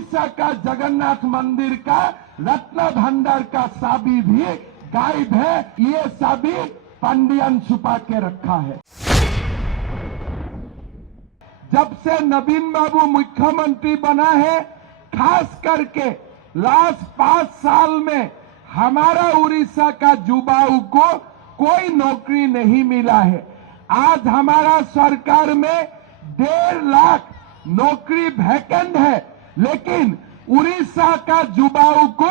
उड़ीसा का जगन्नाथ मंदिर का रत्न भंडार का चाबी भी गायब है। ये चाबी पंडियन छुपा के रखा है। जब से नवीन बाबू मुख्यमंत्री बना है, खास करके लास्ट 5 साल में हमारा उड़ीसा का युवाओं को कोई नौकरी नहीं मिला है। आज हमारा सरकार में 1.5 लाख नौकरी वैकेंट है, लेकिन उड़ीसा का युवाओं को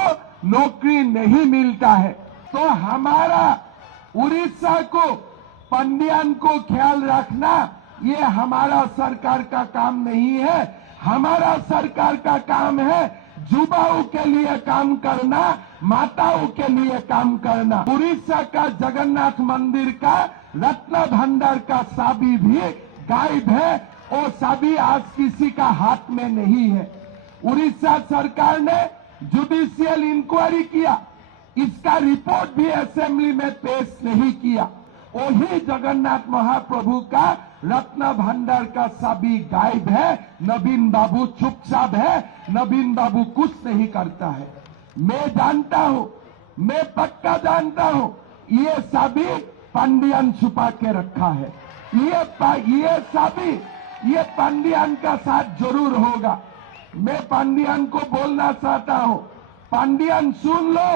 नौकरी नहीं मिलता है। तो हमारा उड़ीसा को, पंडियन को ख्याल रखना ये हमारा सरकार का काम नहीं है। हमारा सरकार का काम है युवाओं के लिए काम करना, माताओं के लिए काम करना। उड़ीसा का जगन्नाथ मंदिर का रत्न भंडार का चाबी भी गायब है और चाबी आज किसी का हाथ में नहीं है। उड़ीसा सरकार ने जुडिशियल इंक्वायरी किया, इसका रिपोर्ट भी असेंबली में पेश नहीं किया। वही जगन्नाथ महाप्रभु का रत्न भंडार का चाबी गायब है। नवीन बाबू चुपचाप है, नवीन बाबू कुछ नहीं करता है। मैं जानता हूं, मैं पक्का जानता हूं, ये चाबी पंडियन छुपा के रखा है। ये चाबी ये पंडियन का साथ जरूर होगा। मैं पंडियन को बोलना चाहता हूं, पंडियन सुन लो,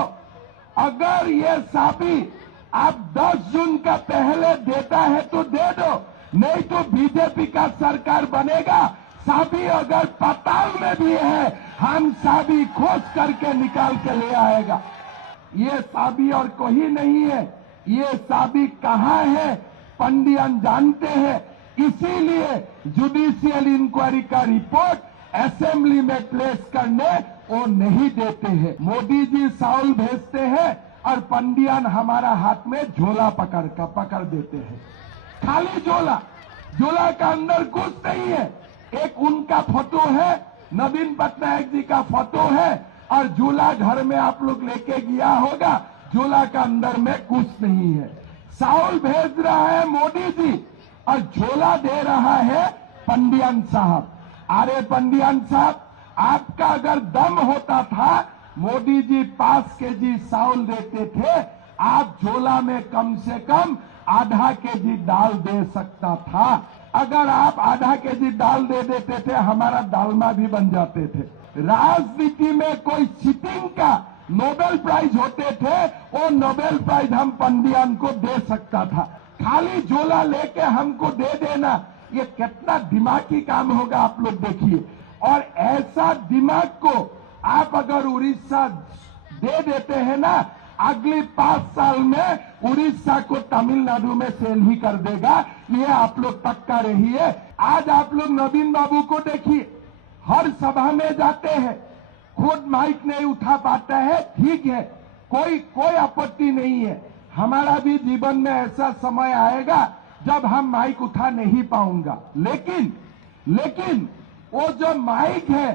अगर ये चाबी आप 10 जून का पहले देता है तो दे दो, नहीं तो बीजेपी का सरकार बनेगा। चाबी अगर पाताल में भी है, हम चाबी खोज करके निकाल के ले आएगा। ये चाबी और कोई नहीं है, ये चाबी कहां है पंडियन जानते हैं। इसीलिए जुडिशियल इंक्वायरी का रिपोर्ट असेंबली में प्लेस करने वो नहीं देते हैं। मोदी जी चावल भेजते हैं और पंडियन हमारा हाथ में झोला पकड़ देते हैं। खाली झोला का अंदर कुछ नहीं है। एक उनका फोटो है, नवीन पटनायक जी का फोटो है, और झोला घर में आप लोग लेके गया होगा, झोला का अंदर में कुछ नहीं है। चावल भेज रहा है मोदी जी और झोला दे रहा है पंडियन साहब। अरे पंडियन साहब, आपका अगर दम होता था, मोदी जी 5 केजी चावल देते थे, आप झोला में कम से कम आधा केजी दाल दे सकता था। अगर आप आधा केजी दाल दे देते थे, हमारा दालमा भी बन जाते थे। राजनीति में कोई चीटिंग का नोबेल प्राइज होते थे, वो नोबेल प्राइज हम पंडियन को दे सकता था। खाली झोला लेके हमको दे देना, ये कितना दिमागी काम होगा आप लोग देखिए। और ऐसा दिमाग को आप अगर उड़ीसा दे देते हैं ना, अगले 5 साल में उड़ीसा को तमिलनाडु में सेल ही कर देगा। ये आप लोग पक्का रहिए। आज आप लोग नवीन बाबू को देखिए, हर सभा में जाते हैं, खुद माइक नहीं उठा पाता है, ठीक है, कोई आपत्ति नहीं है। हमारा भी जीवन में ऐसा समय आएगा जब हम माइक उठा नहीं पाऊंगा, लेकिन वो जो माइक है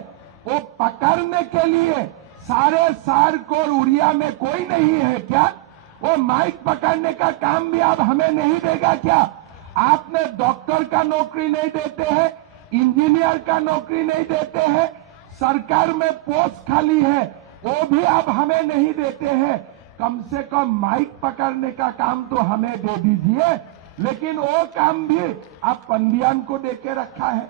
वो पकड़ने के लिए सारे सार्क और उड़िया में कोई नहीं है क्या? वो माइक पकड़ने का काम भी आप हमें नहीं देगा क्या? आपने डॉक्टर का नौकरी नहीं देते हैं, इंजीनियर का नौकरी नहीं देते हैं, सरकार में पोस्ट खाली है वो भी आप हमें नहीं देते हैं। कम से कम माइक पकड़ने का काम तो हमें दे दीजिए। लेकिन वो काम भी आप पंडियन को देके रखा है।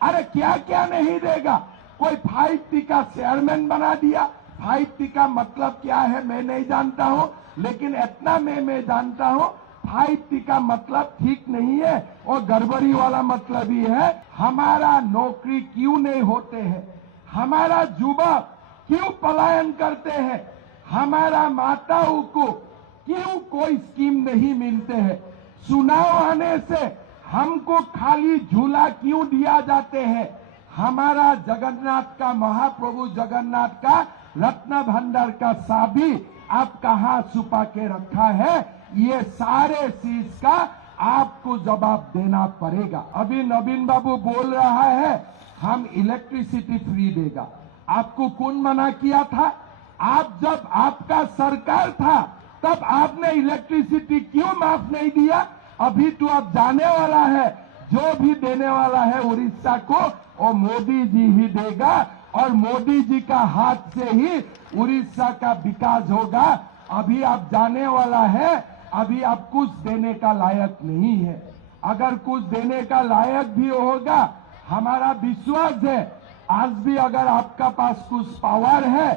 अरे क्या क्या नहीं देगा। कोई 5T का चेयरमैन बना दिया। 5T का मतलब क्या है मैं नहीं जानता हूं, लेकिन इतना मैं जानता हूं 5T का मतलब ठीक नहीं है, और गड़बड़ी वाला मतलब ही है। हमारा नौकरी क्यों नहीं होते हैं, हमारा युवा क्यों पलायन करते हैं, हमारा माताओं को क्यों कोई स्कीम नहीं मिलते हैं, चुनाव आने से हमको खाली झूला क्यों दिया जाते हैं। हमारा जगन्नाथ का, महाप्रभु जगन्नाथ का रत्न भंडार का चाबी आप कहां छुपा के रखा है, ये सारे चीज का आपको जवाब देना पड़ेगा। अभी नवीन बाबू बोल रहा है हम इलेक्ट्रिसिटी फ्री देगा। आपको कौन मना किया था? आप जब आपका सरकार था तब आपने इलेक्ट्रिसिटी क्यों माफ नहीं दिया? अभी तो अब जाने वाला है, जो भी देने वाला है उड़ीसा को वो मोदी जी ही देगा। और मोदी जी का हाथ से ही उड़ीसा का विकास होगा। अभी आप जाने वाला है, अभी आप कुछ देने का लायक नहीं है। अगर कुछ देने का लायक भी होगा, हमारा विश्वास है आज भी अगर आपका पास कुछ पावर है,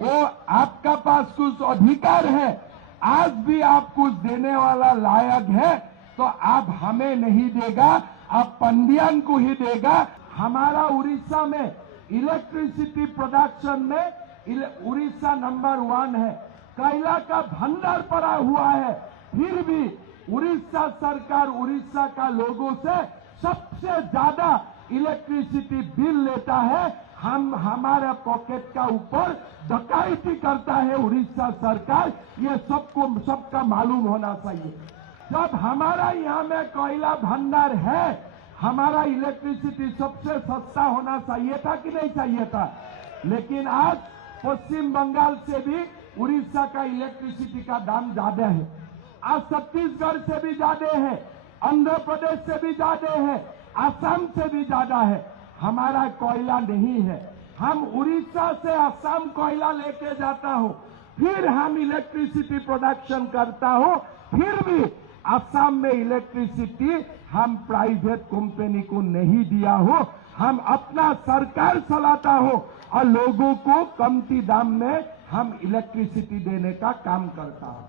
वो आपका पास कुछ अधिकार है, आज भी आप कुछ देने वाला लायक है, तो आप हमें नहीं देगा, आप पंडियन को ही देगा। हमारा उड़ीसा में इलेक्ट्रिसिटी प्रोडक्शन में उड़ीसा नंबर 1 है, कोयला का भंडार पड़ा हुआ है, फिर भी उड़ीसा सरकार उड़ीसा का लोगों से सबसे ज्यादा इलेक्ट्रिसिटी बिल लेता है। हमारे पॉकेट का ऊपर डकैती करता है उड़ीसा सरकार, ये सबका मालूम होना चाहिए। जब हमारा यहाँ में कोयला भंडार है, हमारा इलेक्ट्रिसिटी सबसे सस्ता होना चाहिए था कि नहीं चाहिए था? लेकिन आज पश्चिम बंगाल से भी उड़ीसा का इलेक्ट्रिसिटी का दाम ज्यादा है, आज छत्तीसगढ़ से भी ज्यादा है, आंध्र प्रदेश से भी ज्यादा है, असम से भी ज्यादा है। हमारा कोयला नहीं है, हम उड़ीसा से असम कोयला लेके जाता हूं, फिर हम इलेक्ट्रिसिटी प्रोडक्शन करता हूं, फिर भी असम में इलेक्ट्रिसिटी हम प्राइवेट कंपनी को नहीं दिया हो, हम अपना सरकार चलाता हो और लोगों को कमती दाम में हम इलेक्ट्रिसिटी देने का काम करता हूं।